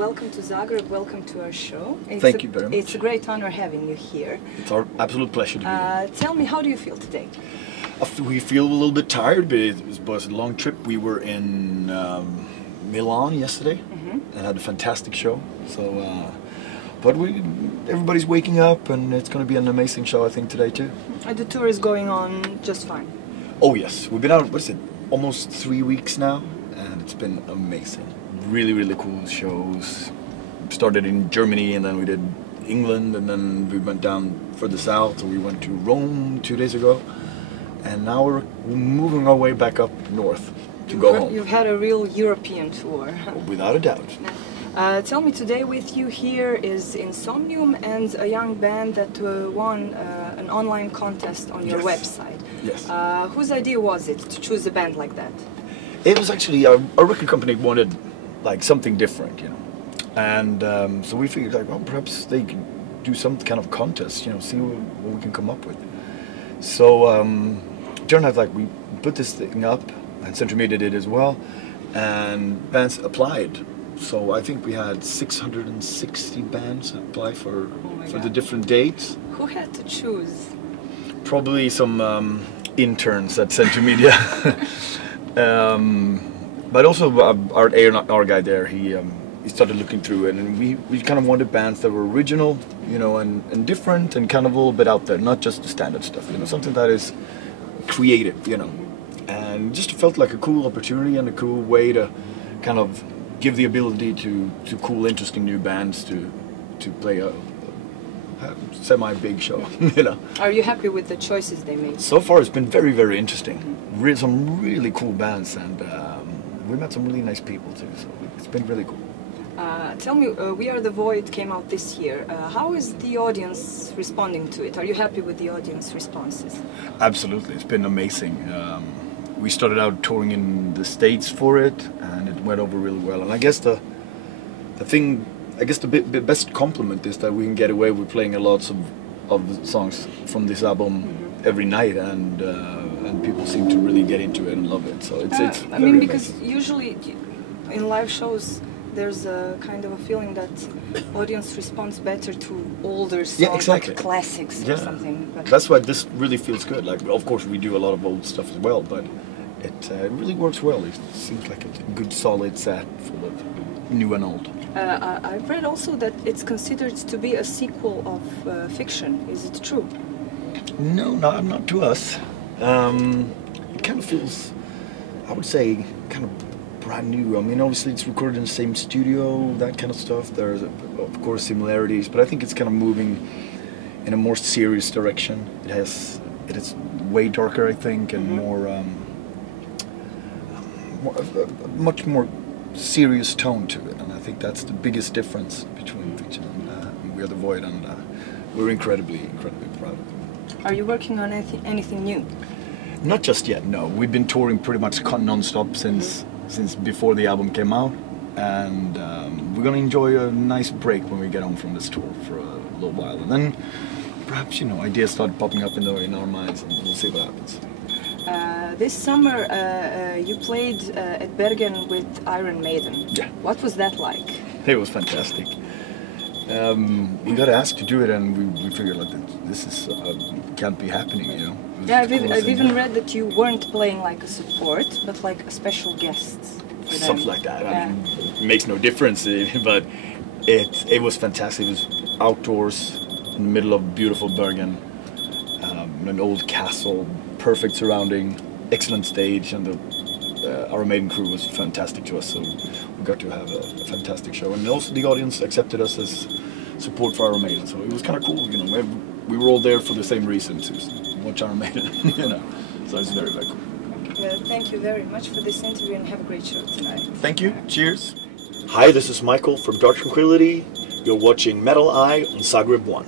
welcome to Zagreb, welcome to our show. Thank you very much. It's a great honor having you here. It's our absolute pleasure to be here. Tell me, how do you feel today? We feel a little bit tired, but it was a long trip. We were in Milan yesterday and had a fantastic show. So, but everybody's waking up, and it's going to be an amazing show, I think, today too. The tour is going on just fine. Oh yes, we've been out, what is it, almost 3 weeks now, and it's been amazing. Really, really cool shows. Started in Germany, and then we did England, and then we went down further south. We went to Rome 2 days ago, and now we're moving our way back up north to go home. You've had a real European tour. Without a doubt. Tell me, today with you here is Insomnium and a young band that won an online contest on your website. Yes. Whose idea was it to choose a band like that? It was actually our record company wanted like something different, you know, and so we figured like, well, perhaps they could do some kind of contest, you know, see what we can come up with. So turned out like we put this thing up, and Central Media did as well, and bands applied. So I think we had 660 bands apply for the different dates. Who had to choose? Probably some interns at Central Media. But also our guy there, he started looking through it, and we kind of wanted bands that were original, you know, and different, and kind of a little bit out there, not just the standard stuff, you know, something that is creative, you know, and just felt like a cool opportunity and a cool way to kind of give the ability to cool, interesting new bands to play a semi-big show, you know. Are you happy with the choices they made? So far, it's been very, very interesting. Some really cool bands, and we met some really nice people too. So it's been really cool. Tell me, We Are the Void came out this year. How is the audience responding to it? Are you happy with the audience responses? Absolutely, it's been amazing. We started out touring in the States for it, and it went over really well. And I guess the best compliment is that we can get away with playing a lot of songs from this album every night, and people seem to really get into it and love it. So it's I mean, because usually in live shows there's a kind of a feeling that audience responds better to older songs, like classics or something. But that's why this really feels good. Like, of course, we do a lot of old stuff as well, but it really works well. It seems like a good, solid set full of new and old. I've read also that it's considered to be a sequel of fiction. Is it true? No, not to us. It kind of feels, I would say, kind of brand new. I mean, obviously it's recorded in the same studio, that kind of stuff. There's, of course, similarities, but I think it's kind of moving in a more serious direction. It is way darker, I think, and much more serious tone to it, and I think that's the biggest difference between fiction and We Are the Void, and we're incredibly proud of it. Are you working on anything new? Not just yet, no. We've been touring pretty much non-stop since before the album came out, and we're going to enjoy a nice break when we get home from this tour for a little while, and then perhaps, you know, ideas start popping up in our minds, and we'll see what happens. This summer you played at Bergen with Iron Maiden. Yeah. What was that like? It was fantastic. We got asked to do it, and we figured like this is can't be happening, you know. Yeah, I've even read that you weren't playing like a support, but like a special guest. Something like that. I mean, it makes no difference, but it was fantastic. It was outdoors in the middle of beautiful Bergen, an old castle, perfect surrounding, excellent stage, and our Maiden crew was fantastic to us. So we got to have a fantastic show, and also the audience accepted us as support for Iron Maiden. So it was kind of cool, you know. We were all there for the same reason, to watch Iron Maiden, you know. So it's very, very cool. Well, thank you very much for this interview, and have a great show tonight. Thank you. Cheers. Hi, this is Mikael from Tranquillity. You're watching Metal Eye on Zagreb 1.